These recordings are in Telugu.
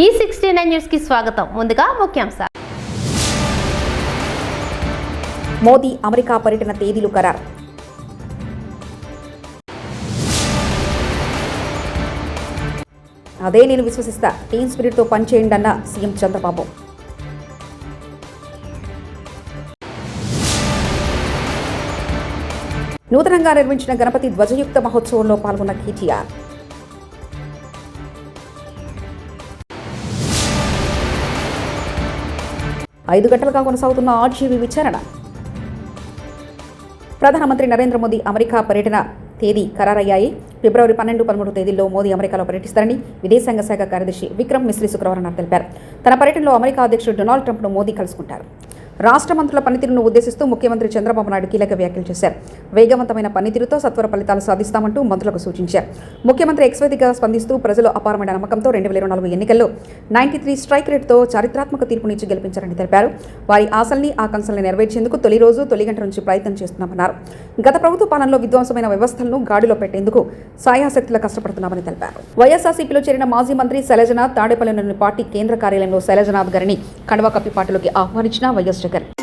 ఈ సిక్స్టీ నైన్ న్యూస్కి స్వాగతం. ముందుగా ముఖ్యాంశాలు. మోదీ అమెరికా పర్యటన తేదీలు ఖరారు. అదే నేను విశ్వసిస్తా. టీమ్ స్పిరిట్తో పనిచేయండి అన్న సీఎం చంద్రబాబు. నూతనంగా నిర్మించిన గణపతి ధ్వజయుక్త మహోత్సవంలో పాల్గొన్న కేటీఆర్. ఐదు గంటలుగా కొనసాగుతున్న ఆర్జీవీ విచారణ. ప్రధానమంత్రి నరేంద్ర మోదీ అమెరికా పర్యటన తేదీ ఖరారయ్యాయి. ఫిబ్రవరి పన్నెండు పదమూడు తేదీల్లో మోదీ అమెరికాలో పర్యటిస్తారని విదేశాంగ శాఖ కార్యదర్శి విక్రమ్ మిశ్రీ శుక్రవారం తెలిపారు. తన పర్యటనలో అమెరికా అధ్యక్షుడు డొనాల్డ్ ట్రంప్ను మోదీ కలుసుకుంటారు. రాష్ట్ర మంత్రుల పనితీరును ఉద్దేశిస్తూ ముఖ్యమంత్రి చంద్రబాబు నాయుడు కీలక వ్యాఖ్యలు చేశారు. వేగవంతమైన పనితీరుతో సత్వర ఫలితాలు సాధిస్తామంటూ మంత్రులకు సూచించారు. ముఖ్యమంత్రి ఎక్స్వేదిగా స్పందిస్తూ ప్రజలు అపారమైన నమ్మకంతో రెండు వేల ఇరవై నాలుగు ఎన్నికల్లో నైన్టీ త్రీ స్ట్రైక్ రేట్తో చారిత్రాత్మక తీర్పునిచ్చి గెలిపించారని తెలిపారు. వారి ఆశల్ని ఆకాంక్షల్ని నెరవేర్చేందుకు తొలి రోజు తొలి గంట నుంచి ప్రయత్నం చేస్తున్నామన్నారు. గత ప్రభుత్వ పాలనలో విధ్వంసమైన వ్యవస్థలను గాడిలో పెట్టేందుకు సాయాశక్తులు కష్టపడుతున్నామని తెలిపారు. వైఎస్ఆర్సీపీలో చేరిన మాజీ మంత్రి శైలజనాథ్ తాడేపల్లిలోని పార్టీ కేంద్ర కార్యాలయంలో శైలజనాథ్ గారిని కడవ కప్పి పార్టీలోకి ఆహ్వానించిన వైఎస్ സുധാകരൻ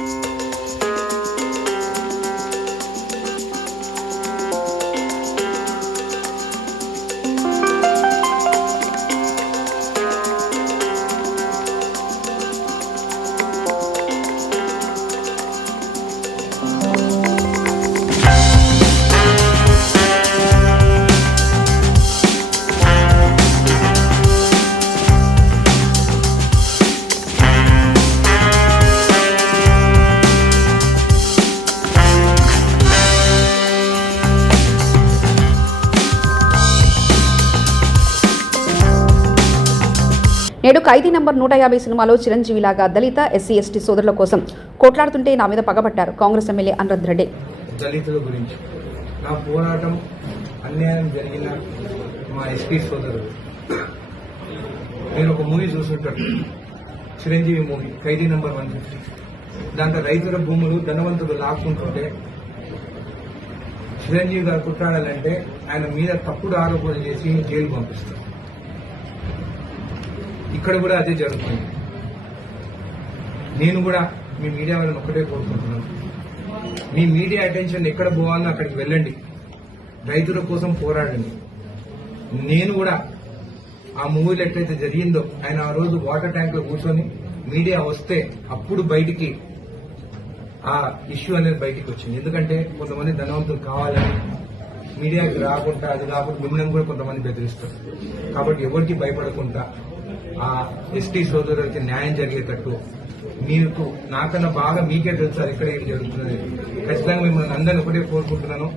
నేడు ఖైదీ నంబర్ నూట యాభై సినిమాలో చిరంజీవిలాగా దళిత ఎస్సీ ఎస్టీ సోదరుల కోసం కొట్లాడుతుంటే నా మీద పగబట్టారు కాంగ్రెస్ ఎమ్మెల్యే అనురద్ రెడ్డి. దళితుల గురించి. నా పోరాటం అన్యాయం జరిగిన మా ఎస్పీ సోదరుడు నేను ఒక మూవీ చూస్తుంటాను. Chiranjeevi movie Khaidi number one fifty. దాంట్లో రైతుల భూములు ధనవంతులు లాక్కుంటుంటే చిరంజీవి గారు కుట్టాడాలంటే ఆయన మీద తప్పుడు ఆరోపణలు చేసి జైలు పంపిస్తారు. ఇక్కడ కూడా అదే జరుగుతుంది. నేను కూడా మీ మీడియా వాళ్ళని ఒక్కటే కోరుకుంటున్నాను. మీ మీడియా అటెన్షన్ ఎక్కడ పోవాలో అక్కడికి వెళ్ళండి. రైతుల కోసం పోరాడండి. నేను కూడా ఆ మూవీలో ఎట్లయితే జరిగిందో ఆయన ఆ రోజు వాటర్ ట్యాంక్లో కూర్చొని మీడియా వస్తే అప్పుడు బయటికి ఆ ఇష్యూ అనేది బయటికి వచ్చింది. ఎందుకంటే కొంతమంది ధనవంతులు కావాలని మీడియాకి రాకుండా అది కాకుండా మిమ్మల్ని కూడా కొంతమంది బెదిరిస్తారు. కాబట్టి ఎవరికి భయపడకుండా ఆ ఎస్టీ సోదరులకి న్యాయం జరిగేటట్టు మీకు నాకన్నా బాగా మీకే తెలుసు అది ఎక్కడ ఏం జరుగుతున్నది. ఖచ్చితంగా మిమ్మల్ని అందరిని ఒకటే కోరుకుంటున్నాను.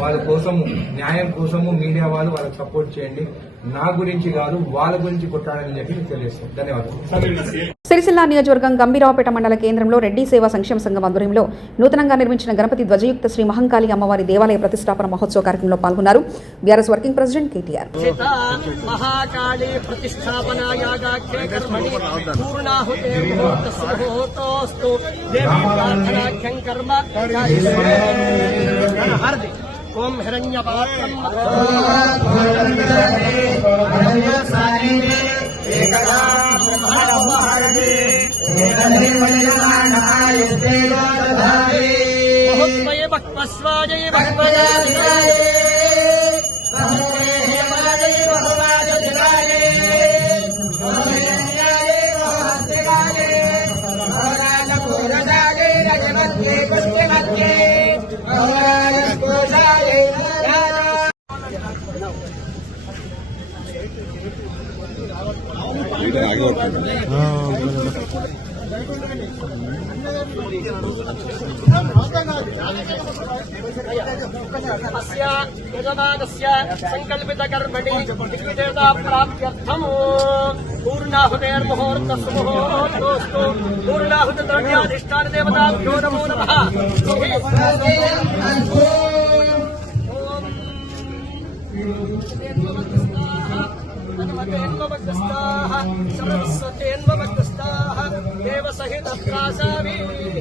వాళ్ళ కోసము న్యాయం కోసము మీడియా వాళ్ళు వాళ్ళకి సపోర్ట్ చేయండి. నా గురించి కాదు వాళ్ళ గురించి కొట్టాడని చెప్పి తెలియజేస్తాను ధన్యవాదాలు సిరిసిల్ల నియోజకవర్గం గంభీరావుపేట మండల కేంద్రంలో రెడ్డి సేవా సంక్షేమ సంఘం ఆధ్వర్యంలో నూతనంగా నిర్మించిన గణపతి ధ్వజయుక్త శ్రీ మహంకాళి అమ్మవారి దేవాలయ ప్రతిష్టాపన మహోత్సవ కార్యక్రమంలో పాల్గొన్నారు బీఆర్ఎస్ వర్కింగ్ ప్రెసిడెంట్ కేటీఆర్ ఓం హిరణ్యపాత్రం బహుత్వయ భక్వస్వాయ భక్వజాయ इधर आगे और यजमानस्य सङ्कल्पितकर्मणि विक्रिदेवताप्राप्त्यर्थम् पूर्णाहुतेर्मुहूर्तस्मुहूर्तोऽस्तु पूर्णाहुतद्रव्याधिष्ठानदेवताभ्यो नमो नमः ॐ सर्वतेन्वमग्रस्ताः सर्वस्वतेन्वमग्रस्ताः देव सहितप्रासावीः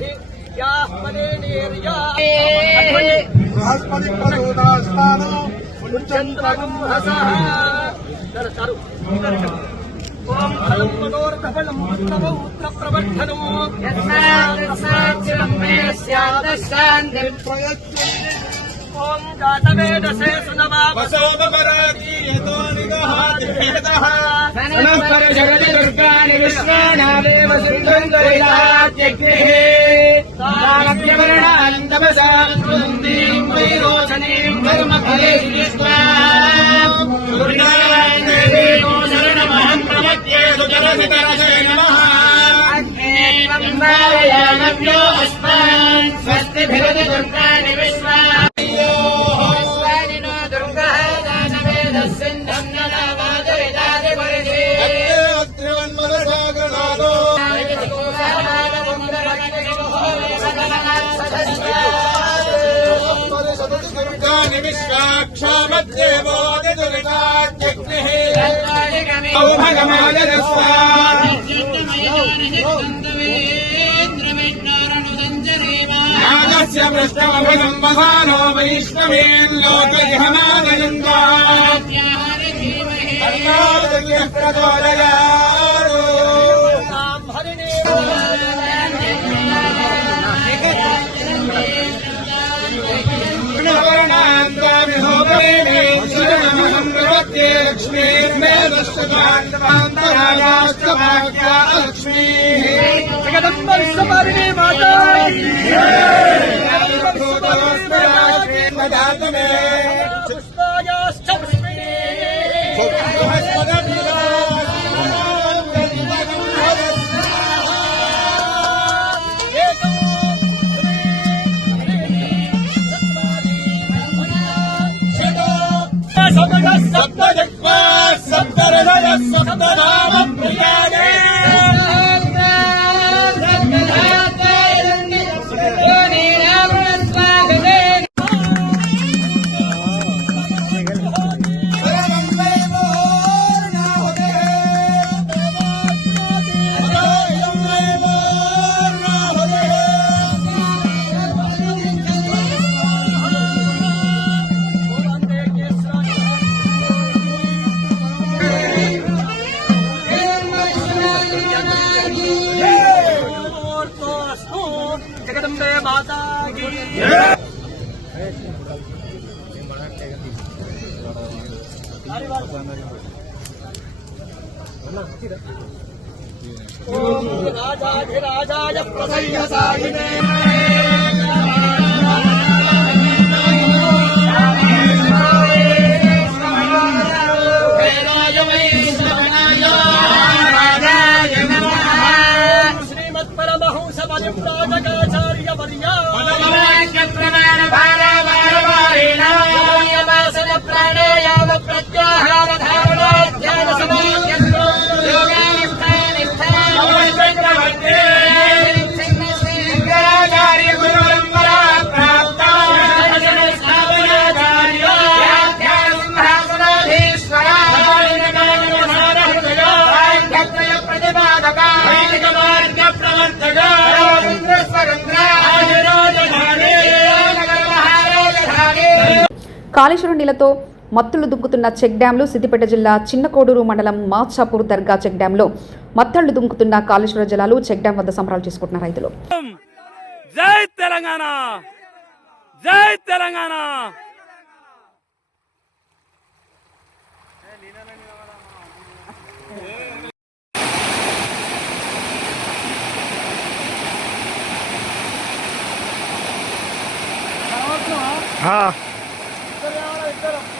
याः पदेनेर्या बृहस्पतिपदोदास्तानो उच्चन्द्रगुंहसः ॐ फलं मनोर्थफलं समस्पर जगति दुर्गाणि विश्वानादेव सिद्धम् दैलात्यग्निः तपसा कुन्दीम् वै रोचनीम् कर्म फले शरणमहम् प्रमत्ये सुचरसितरसे नमः अग्ने अस्मान् स्वस्तिभिरति दुर्गाणि विश्व सर्वाणि विश्वाक्षामद्देवो दुरिताज्ञः नागस्य पृष्ठमभिगम् वसानो वैष्णवेल्लोकजहमानन्दा प्रचोदया లక్ష్మీ జగదంబ విశ్వపారిణి మాతా జగదంబ माता की। राजा राजा प्रसन्न साहिने కాళేశ్వరం నీళ్ళతో మత్తులు దుంకుతున్న చెక్ డ్యాంలు సిద్దిపేట జిల్లా చిన్నకోడూరు మండలం మాచాపూర్ దర్గా చెక్ డ్యాంలో మత్తళ్ళు దుంకుతున్న కాళేశ్వర జలాలు చెక్ డ్యాం వద్ద సంబరాలు చేసుకుంటున్న రైతులు. జై తెలంగాణ! జై తెలంగాణ!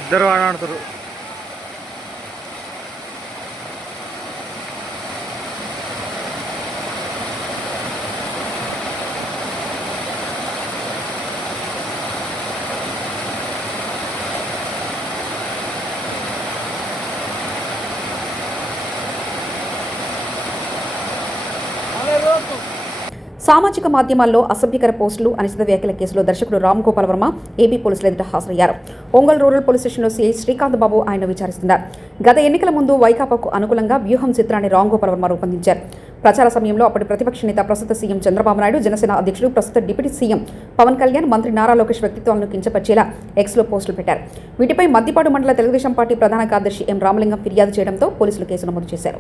ఇద్దరు ఆడాడుతారు. సామాజిక మాధ్యమాల్లో అసభ్యకర పోస్టులు అనిశ్చిత వ్యాఖ్యల కేసులో దర్శకుడు రామ్ గోపాల్ వర్మ ఏపీ పోలీసుల ఎదుట హాజరయ్యారు. ఒంగోలు రూరల్ పోలీస్ స్టేషన్లో సీఐ శ్రీకాంత్ బాబు ఆయన విచారిస్తున్నారు. గత ఎన్నికల ముందు వైకాపాకు అనుకూలంగా వ్యూహం చిత్రాన్ని రామ్ గోపాల్ వర్మ రూపొందించారు. ప్రచార సమయంలో అప్పటి ప్రతిపక్ష నేత ప్రస్తుత సీఎం చంద్రబాబు నాయుడు జనసేన అధ్యక్షుడు ప్రస్తుత డిప్యూటీ సీఎం పవన్ కళ్యాణ్ మంత్రి నారా లోకేష్ వ్యక్తిత్వాలను కించపరిచేలా ఎక్స్లో పోస్టులు పెట్టారు. వీటిపై మద్దిపాడు మండల తెలుగుదేశం పార్టీ ప్రధాన కార్యదర్శి ఎం రామలింగం ఫిర్యాదు చేయడంతో పోలీసులు కేసు నమోదు చేశారు.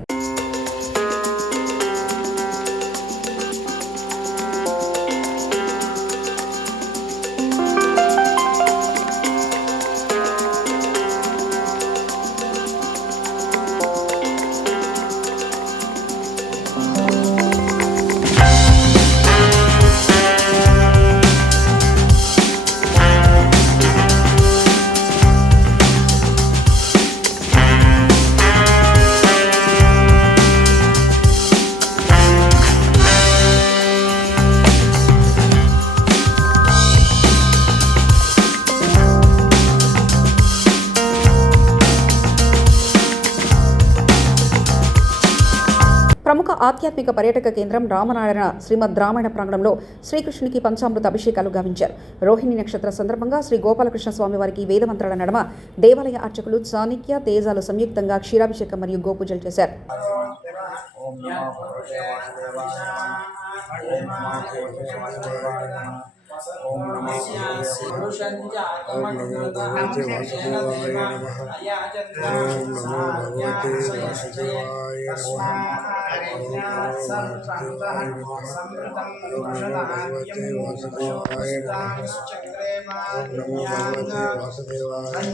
ప్రముఖ ఆధ్యాత్మిక పర్యాటక కేంద్రం రామనారాయణ శ్రీమద్ రామాయణ ప్రాంగణంలో శ్రీకృష్ణునికి పంచామృత అభిషేకాలు గావించారు. రోహిణి నక్షత్ర సందర్భంగా శ్రీ గోపాలకృష్ణ స్వామి వారికి వేదమంత్రాల నడమ దేవాలయ అర్చకులు చాణిక్య తేజాలు సంయుక్తంగా క్షీరాభిషేకం మరియు గోపూజలు చేశారు. ఓం నమ భగవతే వాసుదేవాయ నమ ఓం నమో భగవతే వాసుదేవాయ భగవతే వాసుదేవాయ నమ ఓం నమో భగవతే వాసుదేవాయ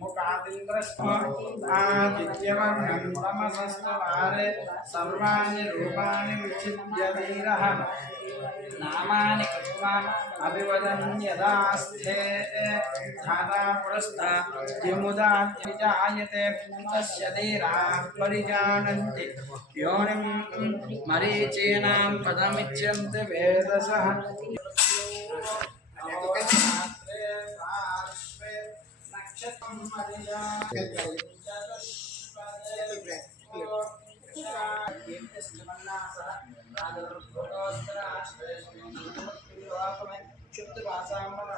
మనసో జాత చక్షో సూర్యో అజాయత ముఖాదింద్రస్మాదిత్యవర్ణం తమసస్తవారే సర్వాణి రూపాణి విచిత్య ధీరః నామాని కృత్వా అభివదన్యదాస్థే ధాతా పురస్తాద్యముదా జాయతే తస్య ధీరాः పరిజానంతి యోనిం మరీచీనాం పదమిచ్యంతి వేదసః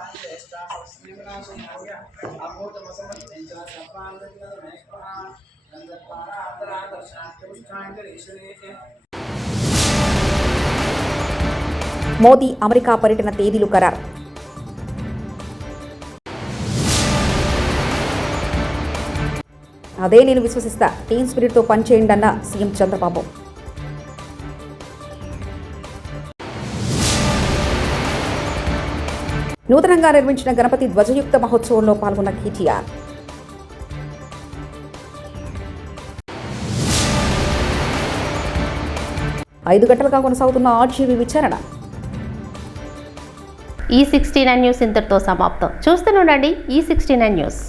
మోదీ అమెరికా పర్యటన తేదీలు ఖరారు. అదే నేను విశ్వసిస్తా. టీమ్ స్పిరిట్తో పనిచేయండి అన్న సీఎం చంద్రబాబు. నూతనంగా నిర్మించిన గణపతి ధ్వజయుక్త మహోత్సవంలో పాల్గొన్న కేటీఆర్. ఐదు గంటలుగా కొనసాగుతున్న ఆర్జీవీ విచారణ. ఈ సిక్స్టీ నైన్ న్యూస్ ఇంతటితో సమాప్తం. చూస్తూనే ఉండండి ఈ సిక్స్టీ నైన్ న్యూస్.